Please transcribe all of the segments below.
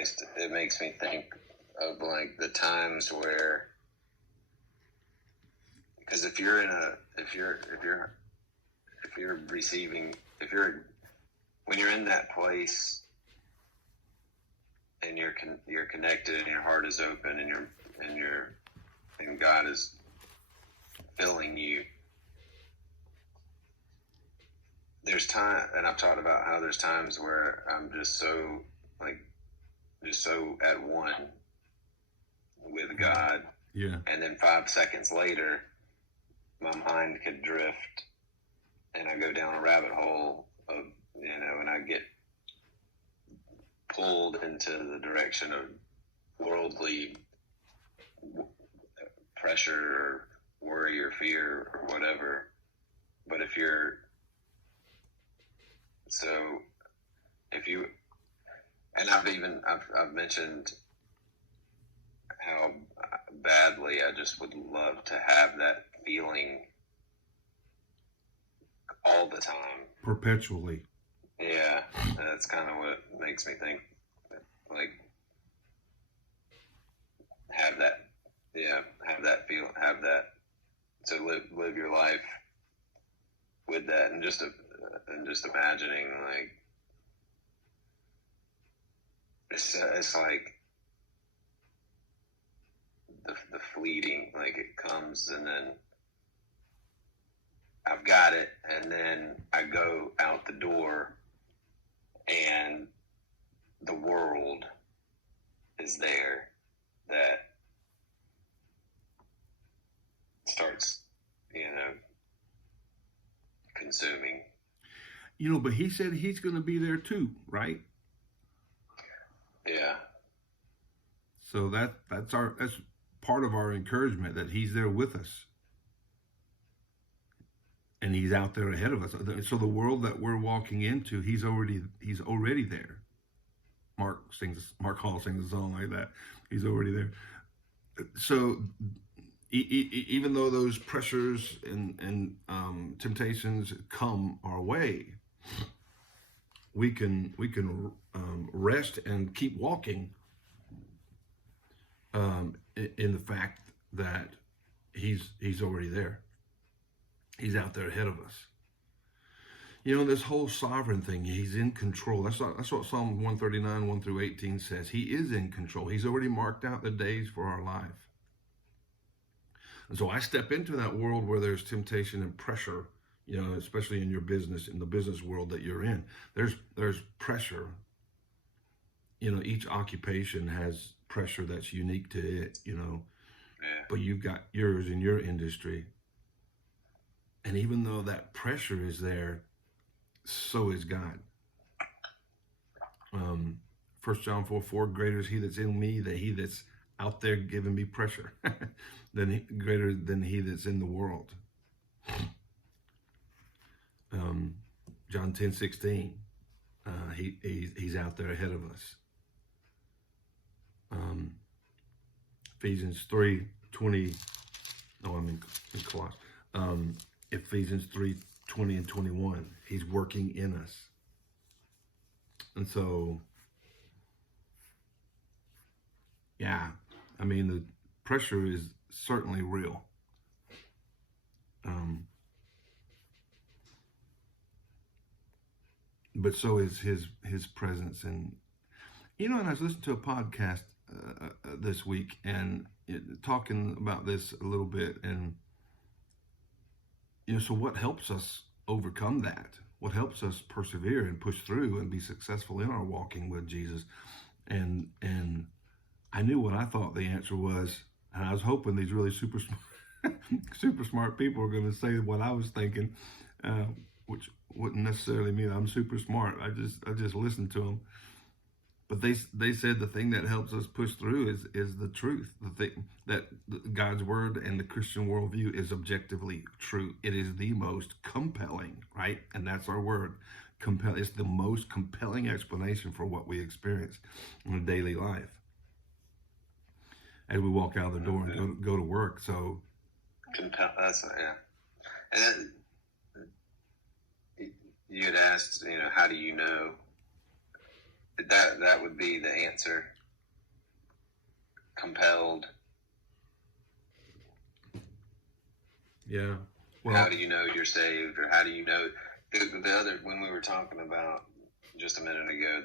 Christ, it makes me think of like the times where, because if you're when you're in that place and you're connected and your heart is open and God is filling you. There's time, and I've talked about how there's times where I'm just so at one with God. Yeah. And then 5 seconds later, my mind could drift and I go down a rabbit hole of, and I get pulled into the direction of worldly pressure or worry or fear or whatever. But if you, and I've mentioned how badly I just would love to have that feeling all the time. Perpetually. Yeah, that's kind of what makes me think, like, have that feel, so live your life with that, and just imagining, like, it's like the fleeting, like, it comes and then I've got it, and then I go out the door and the world is there that starts, consuming. But he said he's going to be there too, right? Yeah. So that's part of our encouragement, that he's there with us. And he's out there ahead of us. So the world that we're walking into, he's already there. Mark Hall sings a song like that. He's already there. So even though those pressures and temptations come our way, we can rest and keep walking in the fact that he's already there. He's out there ahead of us. This whole sovereign thing, he's in control. That's what Psalm 139, 1 through 18 says. He is in control. He's already marked out the days for our life. And so I step into that world where there's temptation and pressure, especially in your business, in the business world that you're in. There's pressure. Each occupation has pressure that's unique to it, Yeah. But you've got yours in your industry. And even though that pressure is there, so is God. 1 John 4, greater is he that's in me than he that's out there giving me pressure, greater than he that's in the world. John 10:16, he's out there ahead of us. Ephesians 3:20. No, I'm in Colossians. Ephesians 3:20 and 21. He's working in us. And so, yeah, the pressure is certainly real. But so is his presence. And and I was listening to a podcast this week and talking about this a little bit, and so what helps us overcome that? What helps us persevere and push through and be successful in our walking with Jesus? And I knew what I thought the answer was, and I was hoping these really super smart people were going to say what I was thinking, which wouldn't necessarily mean I'm super smart. I just listened to them. But they said the thing that helps us push through is the truth. The thing that God's word and the Christian worldview is objectively true. It is the most compelling, right? And that's our word. It's the most compelling explanation for what we experience in a daily life as we walk out of the door and go to work. So that's, yeah. And then you had asked, how do you know That would be the answer. Compelled. Yeah. Well, how do you know you're saved, or how do you know the other? When we were talking about just a minute ago,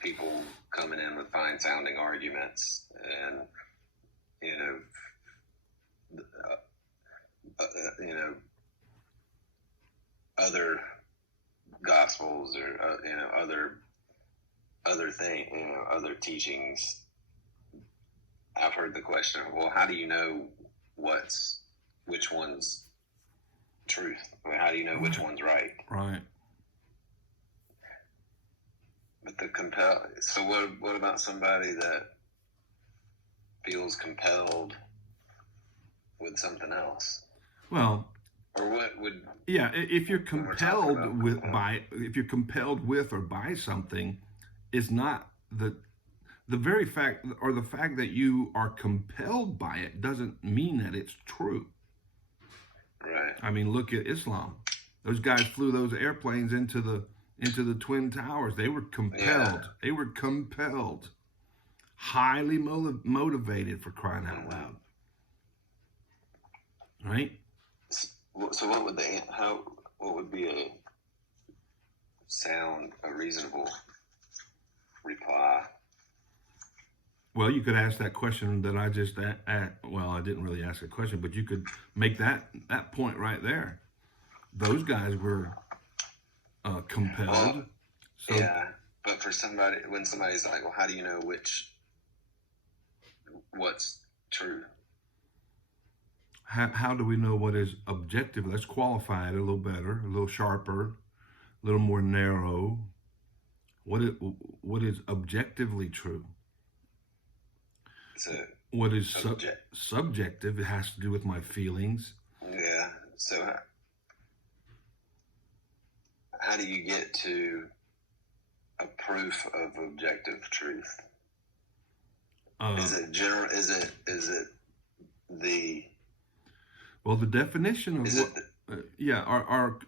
people coming in with fine sounding arguments, and other gospels, or other thing, other teachings. I've heard the question, well, how do you know which one's truth? I mean, how do you know which one's right? Right. But so what about somebody that feels compelled with something else? Well, or what would if you're compelled with or by something, is not the very fact, or the fact that you are compelled by it doesn't mean that it's true. Right. I mean, look at Islam. Those guys flew those airplanes into the Twin Towers. They were compelled. Yeah. They were compelled. Highly motivated, for crying out loud. Right? So what would be a reasonable reply? Well, you could ask that question that I just well, I didn't really ask a question, but you could make that point right there. Those guys were compelled. Well, yeah, but when somebody's like, well, how do you know what's true? How do we know what is objective? Let's qualify it a little better, a little sharper, a little more narrow. What is objectively true? What is subjective? It has to do with my feelings. Yeah. So how do you get to a proof of objective truth? Is it general? Is it the? Well, the definition of our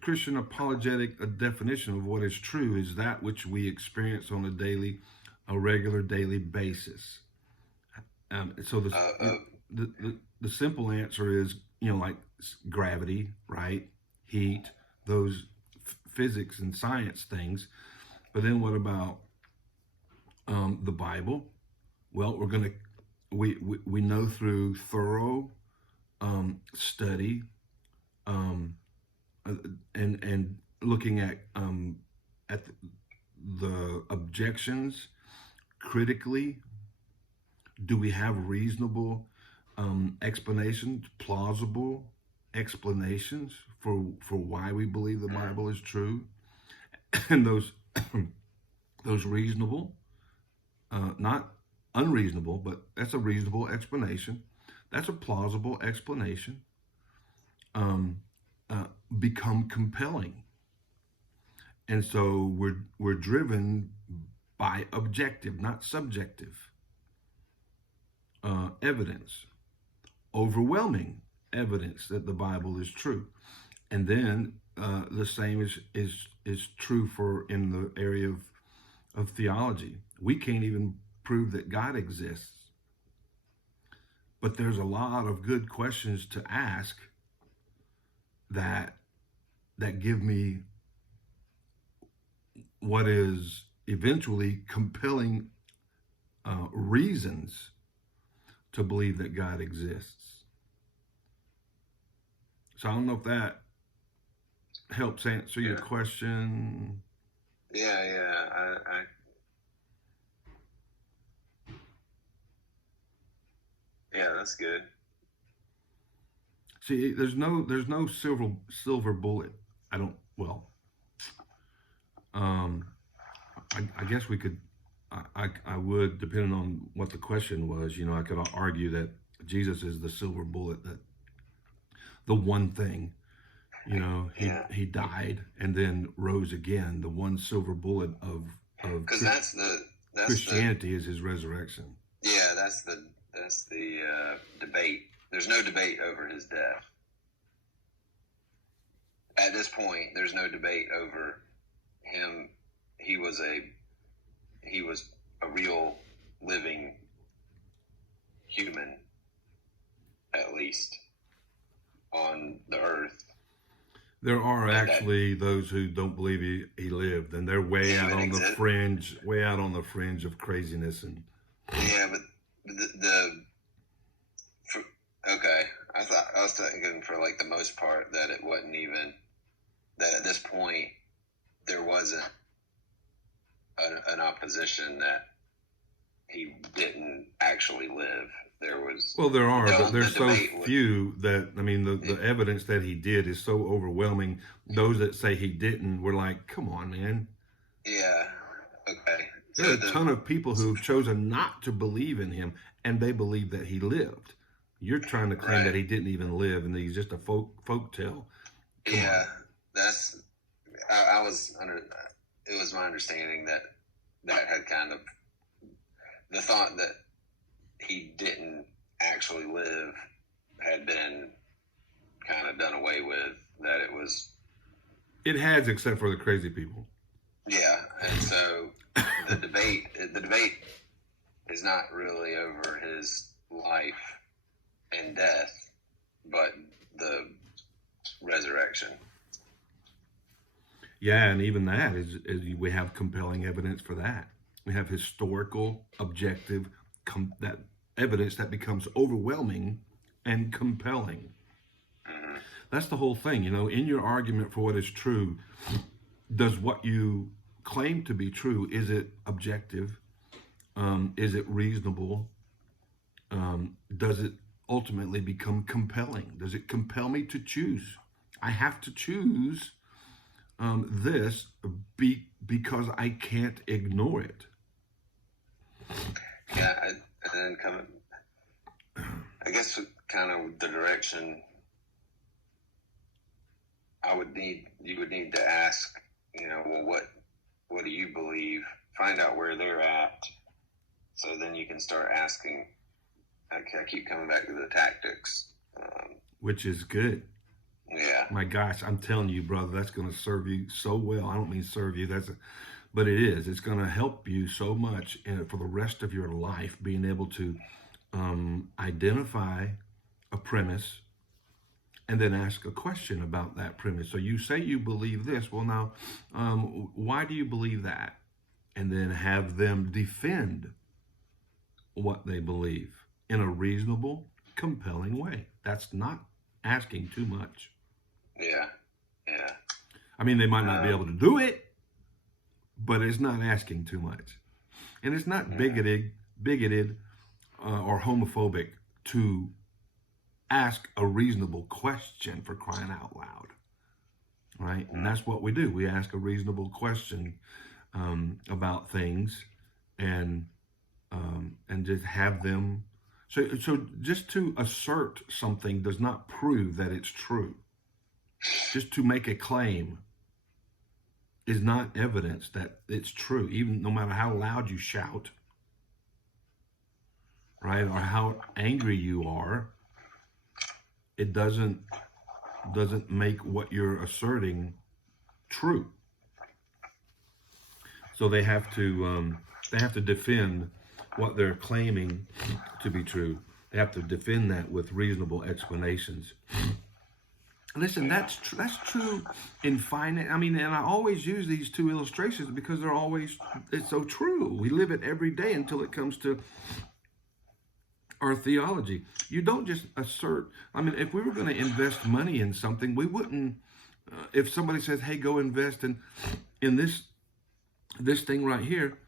Christian apologetic definition of what is true is that which we experience on a regular daily basis. So the simple answer is, like gravity, right? Heat, those physics and science things. But then what about the Bible? Well, we know through thorough study and looking at the objections critically. Do we have reasonable explanations, plausible explanations for why we believe the Bible is true? And those reasonable, not unreasonable, but that's a reasonable explanation. That's a plausible explanation. Become compelling, and so we're driven by objective, not subjective. Evidence, overwhelming evidence that the Bible is true. And then the same is true in the area of theology. We can't even prove that God exists, but there's a lot of good questions to ask that give me what is eventually compelling reasons to believe that God exists. So I don't know if that helps answer your question. Yeah. Yeah, that's good. See, there's no silver bullet. I guess we could. I would, depending on what the question was, I could argue that Jesus is the silver bullet, that the one thing, he died and then rose again. The one silver bullet of Christianity is his resurrection. Yeah, that's the debate. There's no debate over his death. At this point, there's no debate over him. He was a he was a real living human, at least on the earth. There are actually those who don't believe he lived, and they're way out on the fringe, of craziness. And yeah, but okay, I was thinking for like the most part that it wasn't even that at this point there wasn't an opposition that he didn't actually live. There was. Well, there are, but there's so few that, I mean, the evidence that he did is so overwhelming. Those that say he didn't, we're like, come on, man. Yeah. Okay. There are a ton of people who've chosen not to believe in him, and they believe that he lived. You're trying to claim that he didn't even live, and he's just a folk tale. Yeah, that's. I was under. It was my understanding that had kind of the thought that he didn't actually live had been kind of done away with. That it was. It has, except for the crazy people. Yeah, and so the debate is not really over his life and death, but the resurrection. Yeah, and even that is we have compelling evidence for that. We have historical, objective, that evidence that becomes overwhelming and compelling. Mm-hmm. That's the whole thing, in your argument for what is true, does what you claim to be true, is it objective? Is it reasonable? Does it ultimately become compelling? Does it compel me to choose? I have to choose this because I can't ignore it. Yeah, and then I guess kind of the direction you would need to ask, well, what do you believe? Find out where they're at, so then you can start asking. I keep coming back to the tactics, which is good. Yeah. My gosh, I'm telling you, brother, that's going to serve you so well. I don't mean serve you. But it is. It's going to help you so much for the rest of your life, being able to identify a premise and then ask a question about that premise. So you say you believe this. Well, now, why do you believe that? And then have them defend what they believe in a reasonable, compelling way. That's not asking too much. Yeah. I mean, they might not be able to do it, but it's not asking too much. And it's not bigoted or homophobic to ask a reasonable question, for crying out loud. Right? And that's what we do. We ask a reasonable question about things and just have them. So just to assert something does not prove that it's true. Just to make a claim is not evidence that it's true, even no matter how loud you shout, right, or how angry you are. It doesn't make what you're asserting true. So they have to defend what they're claiming to be true. They have to defend that with reasonable explanations. Listen, that's true in finance. I mean, and I always use these two illustrations because it's so true. We live it every day until it comes to our theology. You don't just assert. I mean, if we were going to invest money in something, we wouldn't. If somebody says, "Hey, go invest in this thing right here,"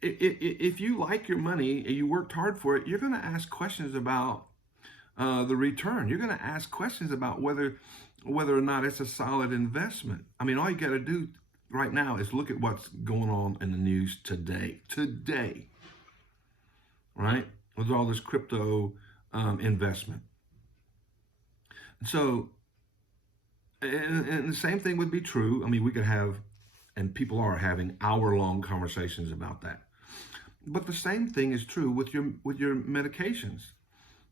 if you like your money and you worked hard for it, you're going to ask questions about the return. You're going to ask questions about whether or not it's a solid investment. I mean, all you got to do right now is look at what's going on in the news today, right? With all this crypto investment. So, and the same thing would be true. I mean, we could have, and people are having, hour-long conversations about that. But the same thing is true with your medications.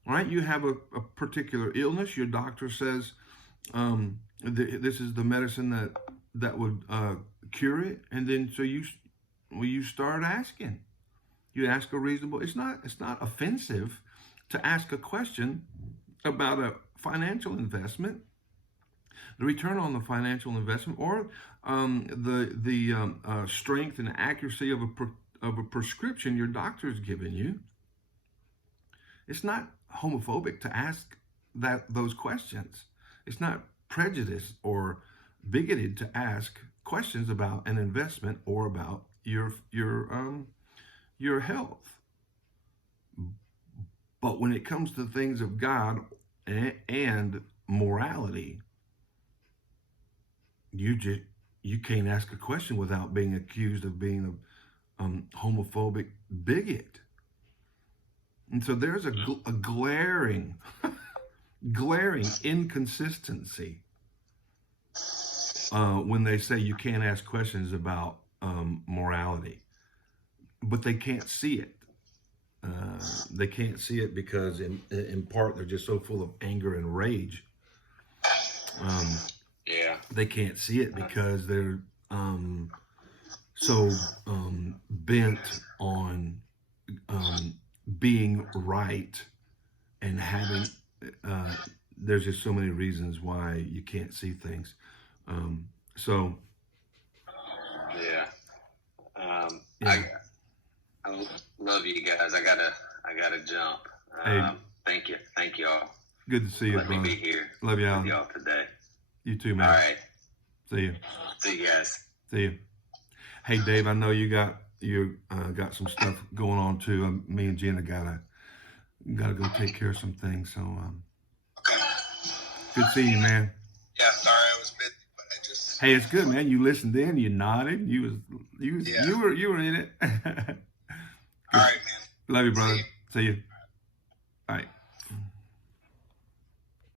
Right, you have a particular illness. Your doctor says this is the medicine that would cure it, and then so you well, you start asking. You ask a reasonable. It's not offensive to ask a question about a financial investment, the return on the financial investment, or the strength and accuracy of a prescription your doctor's given you. It's not homophobic to ask those questions. It's not prejudiced or bigoted to ask questions about an investment or about your health. But when it comes to things of God and morality, you can't ask a question without being accused of being a homophobic bigot. And so there's a glaring inconsistency when they say you can't ask questions about morality, but they can't see it. They can't see it because in part they're just so full of anger and rage. They can't see it because they're so bent on being right and having there's just so many reasons why you can't see things. I love you guys. I gotta jump. Hey, thank y'all. Good to see you, Let brother. me be here. Love y'all. With y'all today. You too, man. All right. See you. See you guys. See you. Hey, Dave, I know you got some stuff going on too. Me and Jenna gotta go take care of some things. So Okay. good seeing you, man. Yeah, sorry I was busy, but I just. Hey, it's good, man. You listened in, you nodded, you were in it. All right, man. Love you, brother. See you. See you. All right.